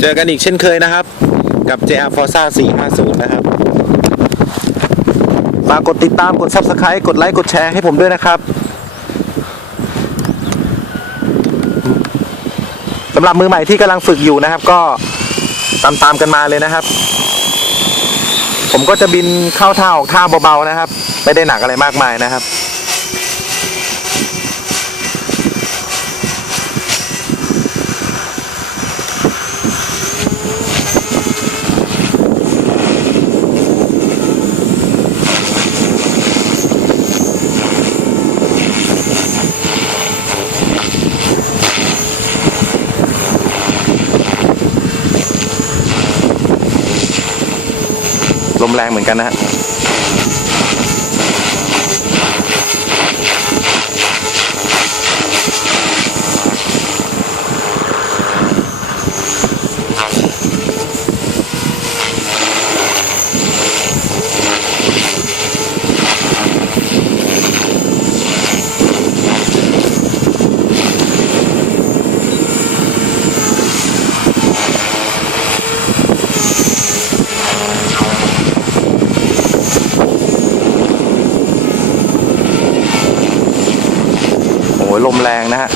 เจอกันอีกเช่นเคยนะครับกับ JR Forza 450 นะครับฝากกดติดตามกด Subscribe กดไลค์กดแชร์ให้ผมด้วยนะครับสำหรับมือใหม่ที่กำลังฝึกอยู่นะครับก็ตามกันมาเลยนะครับผมก็จะบินเข้าท่าออกท่าเบาๆนะครับไม่ได้หนักอะไรมากมายนะครับลมแรงเหมือนกันนะฮะโอ้ยลมแรงนะฮะ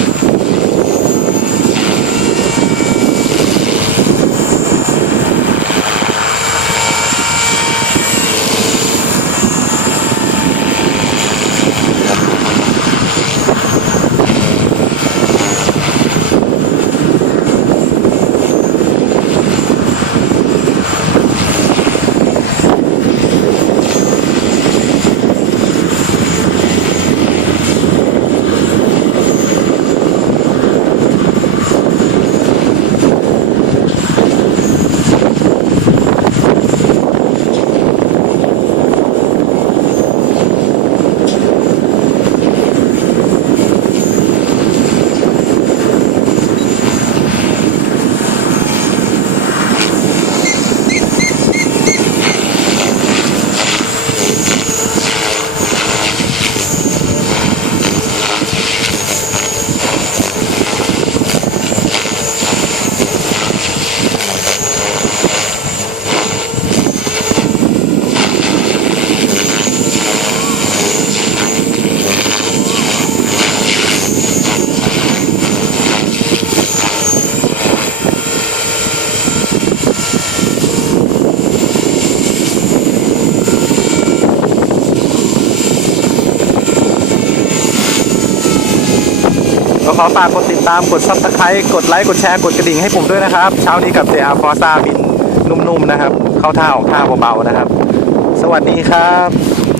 ก็ขอฝากกดติดตามกด Subscribe กดไลค์กดแชร์กดกระดิ่งให้ผมด้วยนะครับเช้านี้กับ JR Forza บินนุ่มๆนะครับเข้าท่าออกท่าเบาๆนะครับสวัสดีครับ